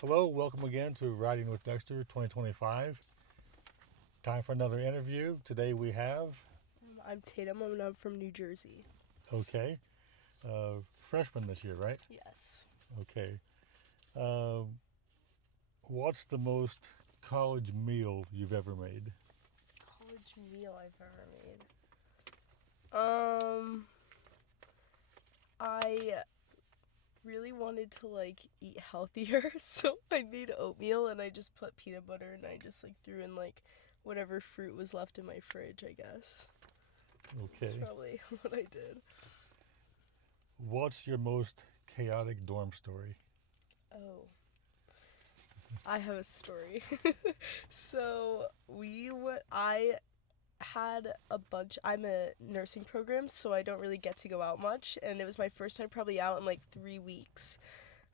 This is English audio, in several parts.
Hello, welcome again to Riding with Dexter 2025. Time for another interview. Today we have, I'm Tatum and I'm from New Jersey. okay, freshman this year, right? Yes. Okay. Uh, what's the most college meal you've ever made? College meal I've ever made. Um, I really wanted to eat healthier, so I made oatmeal and I just put peanut butter and I just threw in whatever fruit was left in my fridge, I guess. That's Okay. probably what I did. What's your most chaotic dorm story? Oh, I have a story. I had a bunch. I'm a nursing program, so I don't really get to go out much, and it was my first time probably out in 3 weeks,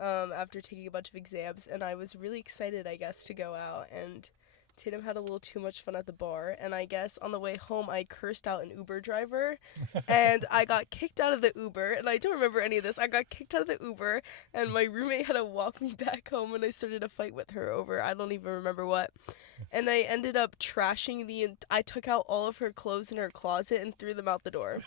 after taking a bunch of exams, and I was really excited, I guess, to go out. And Tatum had a little too much fun at the bar, and I guess on the way home I cursed out an Uber driver, and I got kicked out of the Uber, and I don't remember any of this. I got kicked out of the Uber, and my roommate had to walk me back home, and I started a fight with her over I don't even remember what. And I ended up trashing I took out all of her clothes in her closet and threw them out the door.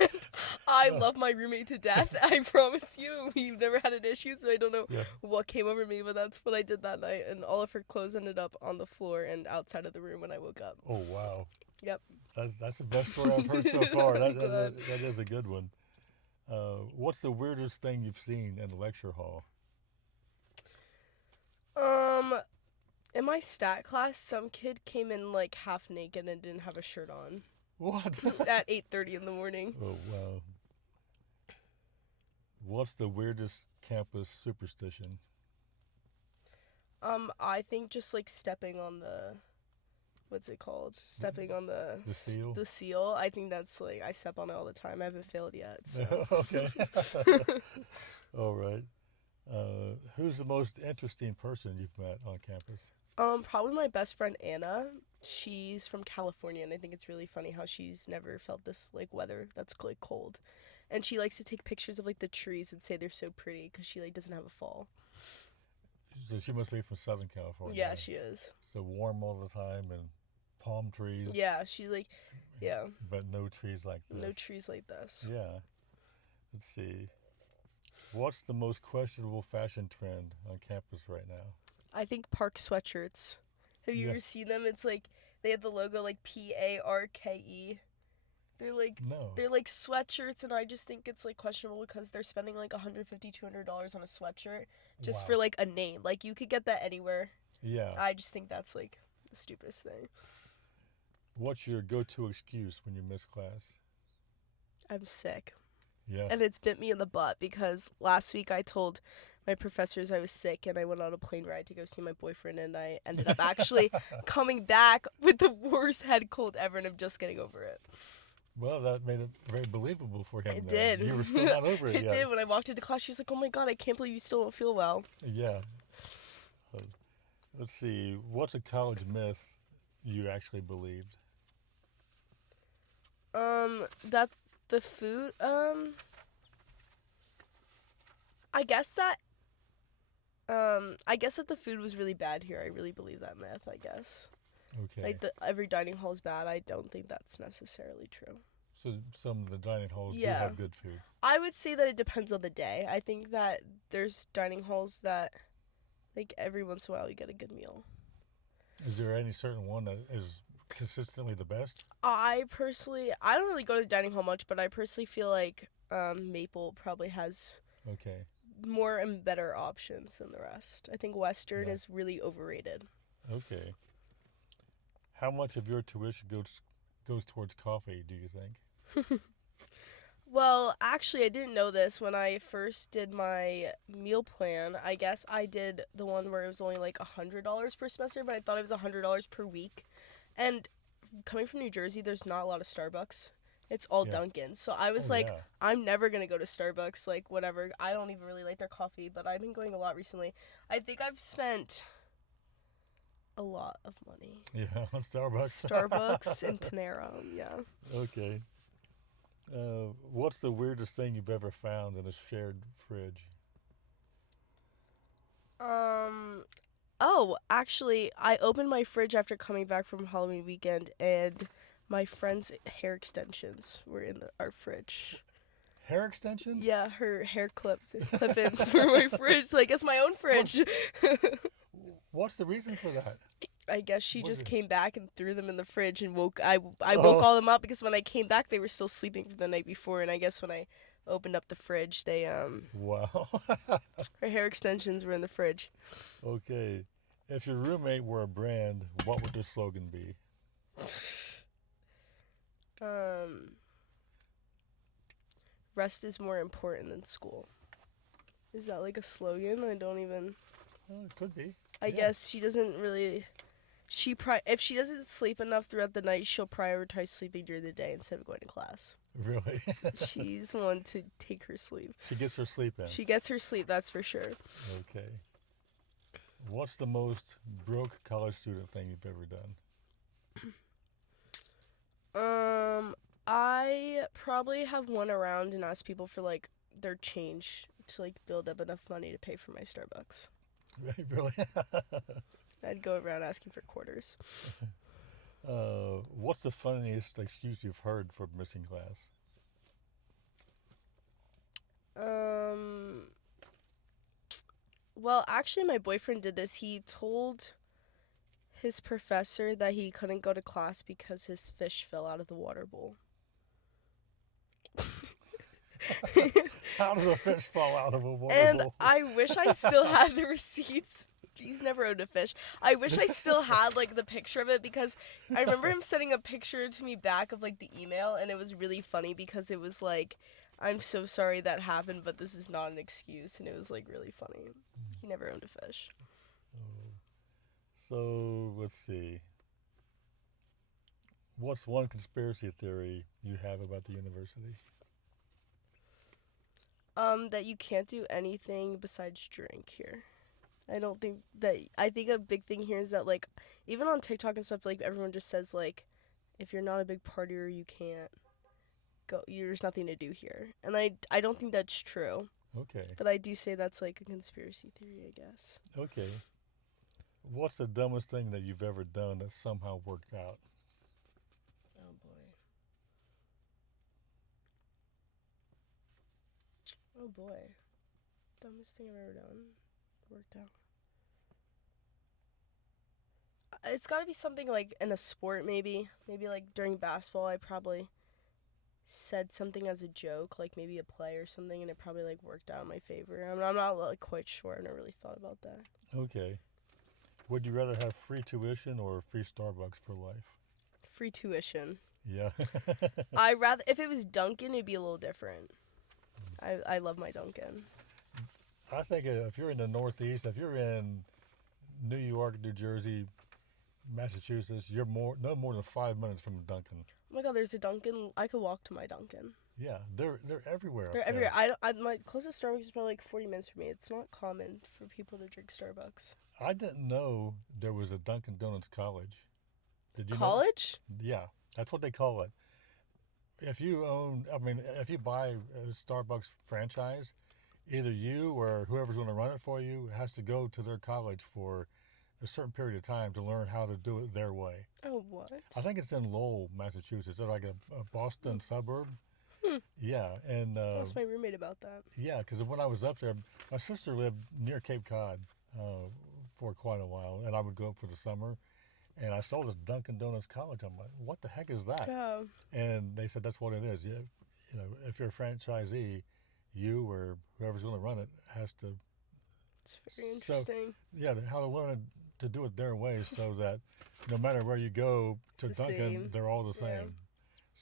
And I love my roommate to death. I promise you, we've never had an issue, so I don't know Yeah. what came over me, but that's what I did that night. And all of her clothes ended up on the floor and outside of the room when I woke up. Oh, wow. Yep. That's the best story I've heard so far. I'm glad. That is a good one. What's the weirdest thing you've seen in the lecture hall? Um, in my stat class, some kid came in half naked and didn't have a shirt on What? at 8:30 in the morning. Oh, wow. What's the weirdest campus superstition? I think just stepping on the what's it called? Stepping on The seal? the seal. I think that's I step on it all the time. I haven't failed yet, so. Okay. All right. Who's the most interesting person you've met on campus? Probably my best friend Anna. She's from California, and I think it's really funny how she's never felt this weather that's cold, and she likes to take pictures of the trees and say they're so pretty because she doesn't have a fall. So she must be from Southern Yeah, California. she is. So warm all the time and palm trees, Yeah, she yeah, but no trees like no this. trees like this. Yeah. Let's see. What's the most questionable fashion trend on campus right now? I think park sweatshirts. Have you Yeah. ever seen them? It's they have the logo PARKE. They're No. sweatshirts, and I just think it's questionable because they're spending 150 $200 on a sweatshirt just for Wow. a name. You could get that anywhere. Yeah. I just think that's the stupidest thing. What's your go-to excuse when you miss class? I'm sick. Yeah. And it's bit me in the butt because last week I told my professors I was sick and I went on a plane ride to go see my boyfriend, and I ended up actually coming back with the worst head cold ever, and I'm just getting over it. Well, that made it very believable for him It then. did. You were still not over it It yet. did. When I walked into class, she was like, "Oh my god, I can't believe you still don't feel well." Yeah. Uh, let's see. What's a college myth you actually believed? That the food. I guess that. I guess that the food was really bad here. I really believe that myth. I guess Okay. every dining hall is bad. I don't think that's necessarily true. So some of the dining halls do Yeah, have good food. I would say that it depends on the day. I think that there's dining halls that every once in a while you get a good meal. Is there any certain one that is consistently the best? I don't really go to the dining hall much, but I personally feel like Maple probably has Okay. more and better options than the rest. I think Western Yeah. is really overrated. Okay. How much of your tuition goes towards coffee, do you think? Well, actually, I didn't know this when I first did my meal plan. I guess I did the one where it was only $100 per semester, but I thought it was $100 per week. And coming from New Jersey, there's not a lot of Starbucks. It's all Yeah. Dunkin'. So I was Oh yeah. I'm never gonna go to Starbucks. Whatever. I don't even really like their coffee, but I've been going a lot recently. I think I've spent a lot of money. Yeah, on Starbucks. Starbucks and Panera. Yeah. Okay. What's the weirdest thing you've ever found in a shared fridge? Um. Oh, actually, I opened my fridge after coming back from Halloween weekend, and my friend's hair extensions were in our fridge. Hair extensions? Yeah, her hair clip-ins for my fridge. So I guess my own What? fridge. What's the reason for that? I guess she Was just it? came back and threw them in the fridge and woke. I woke Oh, all them up because when I came back they were still sleeping from the night before, and I guess when I opened up the fridge, they wow. her hair extensions were in the fridge. Okay. If your roommate were a brand, what would their slogan be? Um, rest is more important than school. Is that like a slogan? I don't even. Well, it could be. I Yeah. guess she doesn't really. If she doesn't sleep enough throughout the night, she'll prioritize sleeping during the day instead of going to class. Really? She's one to take her sleep. She gets her sleep in. She gets her sleep, that's for sure. Okay. What's the most broke college student thing you've ever done? Um, I probably have went around and asked people for like their change to like build up enough money to pay for my Starbucks. Really? I'd go around asking for quarters. What's the funniest excuse you've heard for missing class? Um, well, actually, my boyfriend did this. He told his professor that he couldn't go to class because his fish fell out of the water bowl. How does a fish fall out of a water And bowl? I wish I still had the receipts. He's never owned a fish. I wish I still had like the picture of it because I remember him sending a picture to me back of like the email, and it was really funny because it was like, I'm so sorry that happened, but this is not an excuse, and it was like really funny. He never owned a fish. Oh. So let's see. What's one conspiracy theory you have about the university? That you can't do anything besides drink here. I don't think that. I think a big thing here is that like, even on TikTok and stuff, like everyone just says like, if you're not a big partier, you can't go. There's nothing to do here, and I don't think that's true. Okay. But I do say that's like a conspiracy theory, I guess. Okay. What's the dumbest thing that you've ever done that somehow worked out? Oh boy. Oh boy. Dumbest thing I've ever done. Worked out. It's got to be something like in a sport, maybe. Maybe like during basketball, I probably said something as a joke, like maybe a play or something, and it probably like worked out in my favor. I'm not like quite sure. I never really thought about that. Okay. Would you rather have free tuition or free Starbucks for life? Free tuition. Yeah. I rather if it was Dunkin', it'd be a little different. I love my Dunkin'. I think if you're in the Northeast, if you're in New York, New Jersey, Massachusetts, you're no more than 5 minutes from a Dunkin'. Oh my god, there's a Dunkin'. I could walk to my Dunkin'. Yeah, they're everywhere They're up everywhere. there. My closest Starbucks is probably like 40 minutes from me. It's not common for people to drink Starbucks. I didn't know there was a Dunkin' Donuts college. Did you know? College? Yeah, that's what they call it. If you buy a Starbucks franchise, either you or whoever's going to run it for you has to go to their college for a certain period of time to learn how to do it their way. Oh, what? I think it's in Lowell, Massachusetts. They're like a Boston suburb. Hmm. Yeah, and Ask my roommate about that. yeah, because when I was up there, my sister lived near Cape Cod for quite a while, and I would go up for the summer. And I saw this Dunkin' Donuts college. I'm like, what the heck is that? Yeah. And they said that's what it is. If you're a franchisee, you or whoever's going to run it has to. It's very So interesting. yeah, how to learn to do it their way, so that no matter where you go to It's the Dunkin', same. they're all the Yeah. same.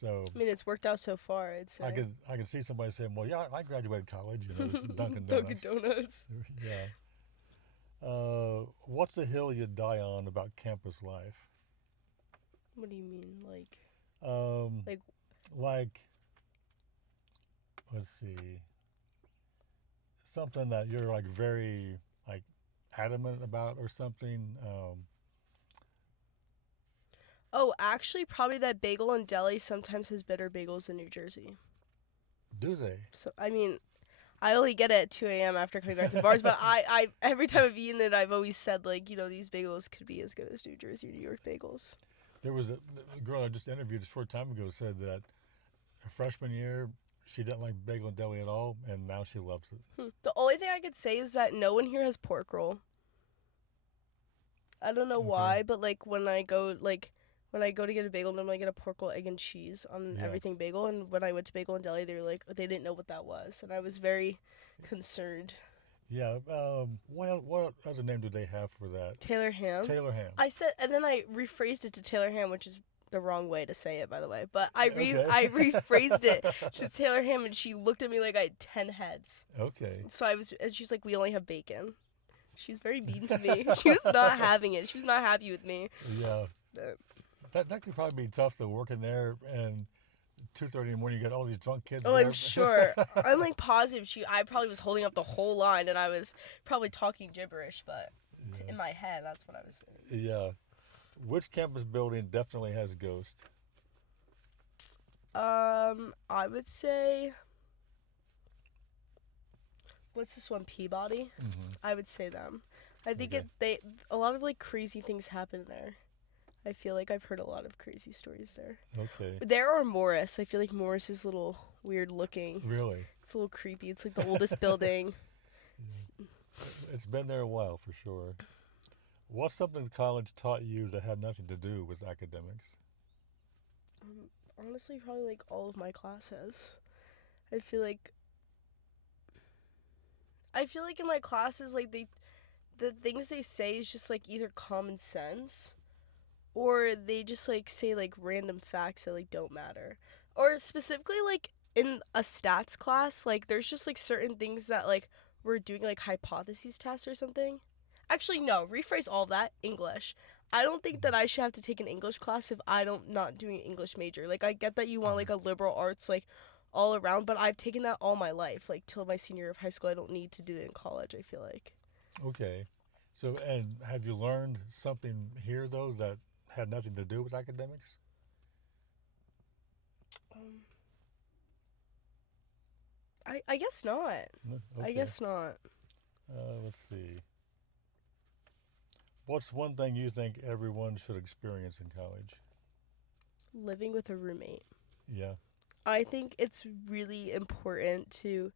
So I mean, it's worked out so far, I'd say. I could see somebody saying, well, yeah, I graduated college. It's Dunkin' Dunkin' Donuts. Donuts. Yeah. What's the hill you die on about campus life? What do you mean? Um, Like, like, let's see, something that you're like very like adamant about or something. oh, actually, probably that Bagel and Deli sometimes has better bagels in New Jersey. Do they? So, I mean, I only get it at 2 a.m. after coming back from bars, but I every time I've eaten it, I've always said, like, these bagels could be as good as New Jersey or New York bagels. There was a girl I just interviewed a short time ago said that her freshman year she didn't like bagel and deli at all, and now she loves it. The only thing I could say is that no one here has pork roll. I don't know Okay. why, but when I go to get a bagel, normally I get a pork roll, egg and cheese on Yeah. everything bagel. And when I went to Bagel and Deli, they were like they didn't know what that was, and I was very concerned. Yeah. What other name do they have for that? Taylor ham. Taylor ham. I said, and then I rephrased it to Taylor ham, which is the wrong way to say it, by the way. But I Okay. I rephrased it to Taylor ham, and she looked at me like I had 10 heads. Okay. So and she's like, we only have bacon. She was very mean to me. She was not having it. She was not happy with me. Yeah. That could probably be tough to work in there, and 2:30 in the morning you got all these drunk kids. Oh, there. I'm sure. I'm like positive I probably was holding up the whole line, and I was probably talking gibberish, but Yeah. in my head, that's what I was saying. Yeah. Which campus building definitely has ghosts? I would say, what's this one, Peabody? Mm-hmm. I would say them. I think Okay. a lot of like crazy things happen there. I feel like I've heard a lot of crazy stories there. Okay. There or Morris. I feel like Morris is a little weird looking. Really? It's a little creepy. It's like the oldest building. Yeah. It's been there a while for sure. What's something college taught you that had nothing to do with academics? Honestly, probably like all of my classes. I feel like in my classes, like the things they say is just like either common sense, or they just like say like random facts that like don't matter. Or specifically like in a stats class, like there's just like certain things that like we're doing like hypotheses tests or something. Actually, no, rephrase all of that. English. I don't think that I should have to take an English class if I don't not doing an English major. Like I get that you want like a liberal arts like all around, but I've taken that all my life, like till my senior year of high school. I don't need to do it in college, I feel like. Okay. So, and have you learned something here though that had nothing to do with academics? Um I guess not. No? I Okay. guess not. Let's see. What's one thing you think everyone should experience in college? Living with a roommate. Yeah. I think it's really important to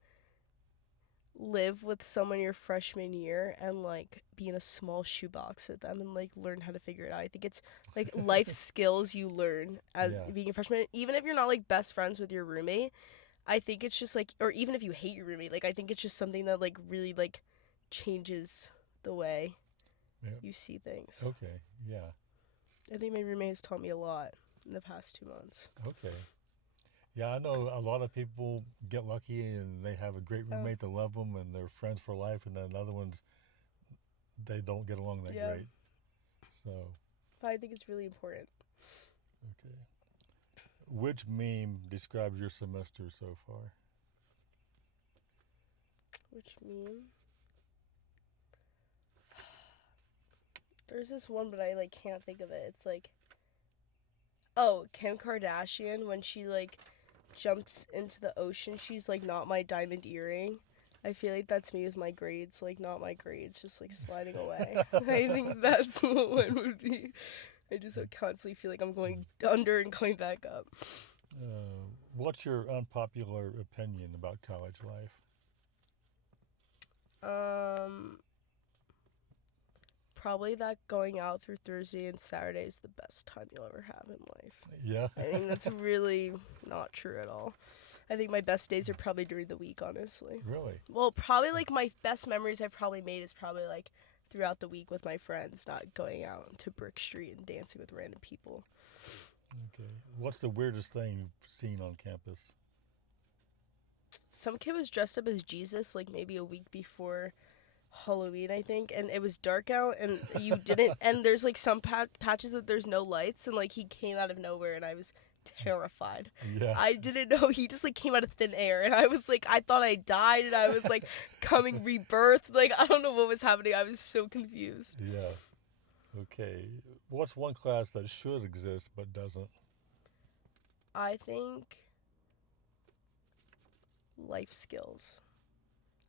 live with someone your freshman year and like be in a small shoebox with them and like learn how to figure it out. I think it's like life skills you learn as Yeah. being a freshman. Even if you're not like best friends with your roommate, I think it's just like, or even if you hate your roommate, like I think it's just something that like really like changes the way Yeah. you see things. Okay. Yeah. I think my roommate has taught me a lot in the past 2 months. Okay. Yeah, I know a lot of people get lucky and they have a great Oh. roommate that love them and they're friends for life, and then other ones they don't get along that Yeah. great. So, But I think it's really important. okay. Which meme describes your semester so far? Which meme? There's this one, but I like can't think of it. It's like, oh, Kim Kardashian when she like jumps into the ocean. She's like, not my diamond earring. I feel like that's me with my grades, like not my grades, just like sliding away. I think that's what one would be. I just constantly feel like I'm going under and coming back up. What's your unpopular opinion about college life? Probably that going out through Thursday and Saturday is the best time you'll ever have in life. Yeah. I think that's really not true at all. I think my best days are probably during the week, honestly. Really? Well, probably like my best memories I've probably made is probably like throughout the week with my friends, not going out to Brick Street and dancing with random people. Okay. What's the weirdest thing you've seen on campus? Some kid was dressed up as Jesus like maybe a week before Halloween, I think, and it was dark out and you didn't and there's like some patches that there's no lights, and like he came out of nowhere and I was terrified. Yeah. I didn't know, he just like came out of thin air and I was like, I thought I died and I was like coming rebirthed. Like I don't know what was happening. I was so confused. Yeah. Okay. What's one class that should exist but doesn't? I think life skills.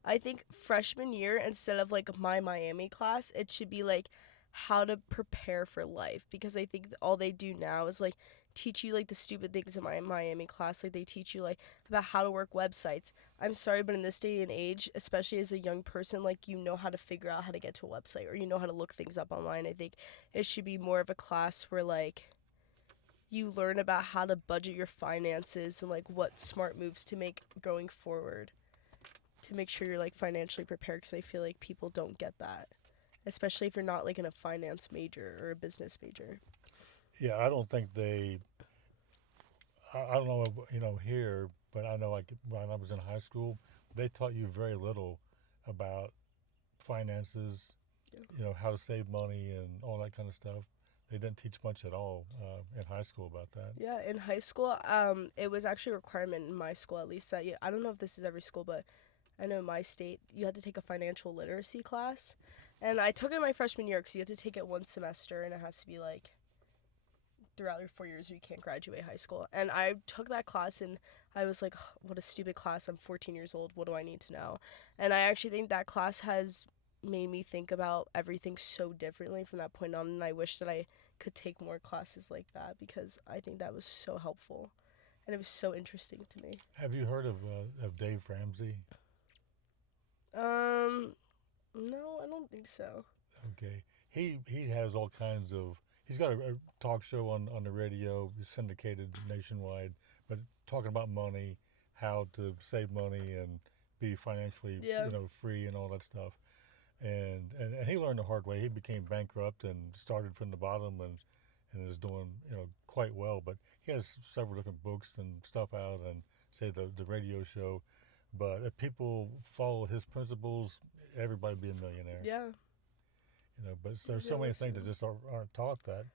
I think freshman year, instead of like my Miami class, it should be like how to prepare for life, because I think all they do now is like teach you like the stupid things in my Miami class. Like they teach you like about how to work websites. I'm sorry, but in this day and age, especially as a young person, like you know how to figure out how to get to a website, or you know how to look things up online. I think it should be more of a class where like you learn about how to budget your finances and like what smart moves to make going forward to make sure you're like financially prepared, because I feel like people don't get that, especially if you're not like in a finance major or a business major. Yeah, I don't think they. I don't know, here, but I know like when I was in high school, they taught you very little about finances, Yeah. how to save money and all that kind of stuff. They didn't teach much at all in high school about that. Yeah, in high school, it was actually a requirement in my school at least that I don't know if this is every school, but I know in my state you had to take a financial literacy class, and I took it my freshman year because you have to take it one semester and it has to be like throughout your 4 years or you can't graduate high school. And I took that class and I was like, "Ugh, what a stupid class. I'm 14 years old. What do I need to know?" And I actually think that class has made me think about everything so differently from that point on. And I wish that I could take more classes like that, because I think that was so helpful and it was so interesting to me. Have you heard of Dave Ramsey? Um, no, I don't think so. Okay, he has all kinds of. He's got a talk show on the radio, syndicated nationwide, but talking about money, how to save money and be financially Yeah. free and all that stuff. And he learned the hard way. He became bankrupt and started from the bottom and is doing quite well. But he has several different books and stuff out and say the radio show. But if people follow his principles, everybody be a millionaire. Yeah. But there's Yeah, so many things that listen. just aren't taught that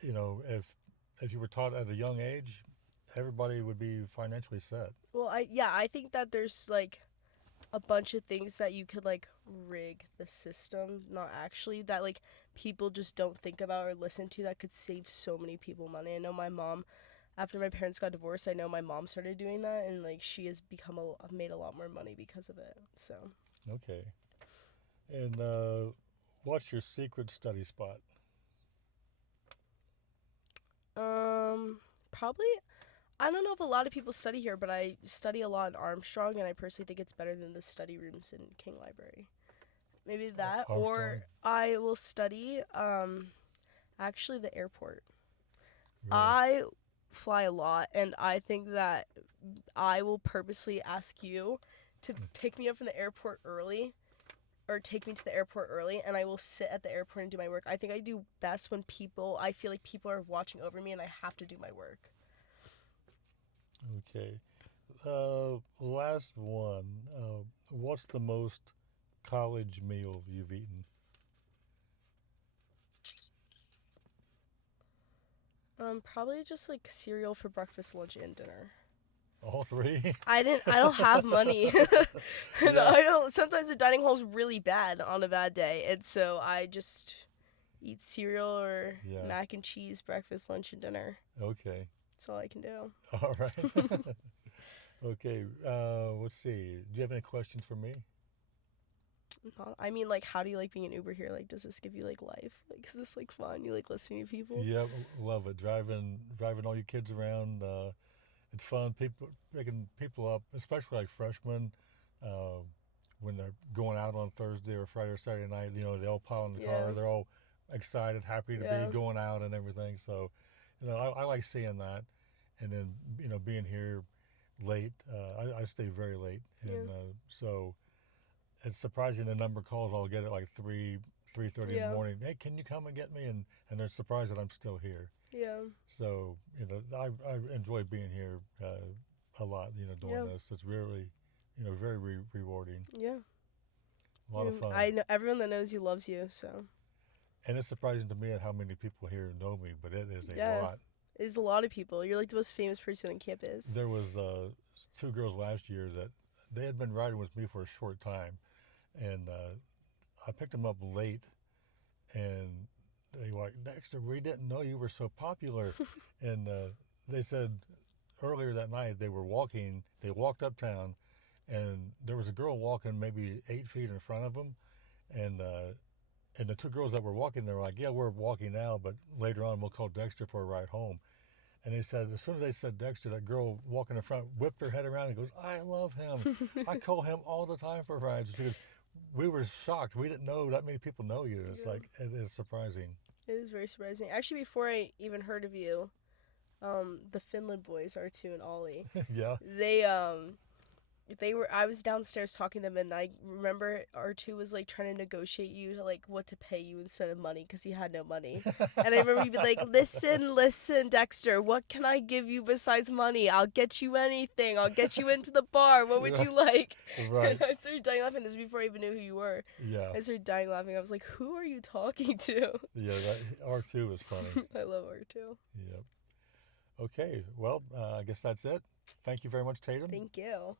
if you were taught at a young age, everybody would be financially set. Well, I think that there's like a bunch of things that you could like rig the system, not actually, that like people just don't think about or listen to, that could save so many people money. I know my mom, after my parents got divorced, I know my mom started doing that, and like she has become made a lot more money because of it. So, Okay. And what's your secret study spot? um, probably, I don't know if a lot of people study here, but I study a lot in Armstrong, and I personally think it's better than the study rooms in King Library. Maybe that, or Armstrong? I will study actually the airport. Really? I fly a lot, and I think that I will purposely ask you to pick me up from the airport early, or take me to the airport early, and I will sit at the airport and do my work. I think I do best when I feel like people are watching over me and I have to do my work. Okay. Last one. What's the most college meal you've eaten? Probably just like cereal for breakfast, lunch, and dinner. All three? I don't have money. And Yeah. I don't, sometimes the dining hall's really bad on a bad day, and so I just eat cereal or Yeah. mac and cheese breakfast, lunch, and dinner. Okay. That's all I can do. All right. Okay. Let's see. Do you have any questions for me? I mean, like, how do you like being an Uber here? Like, does this give you like life? Like, is this like fun? You like listening to people? Yeah, love it. Driving all your kids around. It's fun. People picking people up, especially like freshmen, uh, when they're going out on Thursday or Friday or Saturday night. They all pile in the Yeah. car. They're all excited, happy to be Yeah. going out and everything. So, I like seeing that. And then being here late. I stay very late, Yeah. and so it's surprising the number of calls I'll get at like 3:30 in the Yeah. morning. Hey, can you come and get me? And they're surprised that I'm still here. Yeah. So I enjoy being here a lot. Doing Yeah. this. It's really very rewarding. Yeah. A lot of fun. I know everyone that knows you loves you, so And it's surprising to me at how many people here know me, but it is a yeah. lot. It's a lot of people. You're like the most famous person on campus. There was two girls last year that they had been riding with me for a short time, and I picked them up late, and they were like, Dexter, we didn't know you were so popular. And they said earlier that night they were walking, they walked uptown, and there was a girl walking maybe 8 feet in front of him, and the two girls that were walking, they were like, "Yeah, we're walking now, but later on we'll call Dexter for a ride home." And they said, as soon as they said Dexter, that girl walking in front whipped her head around and goes, "I love him. I call him all the time for rides." She goes, "We were shocked. We didn't know that many people know you." It's Yeah. like, it is surprising. It is very surprising. Actually, before I even heard of you, the Finland boys, R2 and Ollie, Yeah. they were I was downstairs talking to them, and I remember R2 was like trying to negotiate you to like what to pay you instead of money because he had no money. And I remember you be like, listen, Dexter, what can I give you besides money? I'll get you anything. I'll get you into the bar. What would you like?" Right. And I started dying laughing. This was before I even knew who you were. Yeah. I started dying laughing. I was like, who are you talking to? Yeah. That R2 was funny. I love R2. Yep. Okay. Well, I guess that's it. Thank you very much, Tatum. Thank you.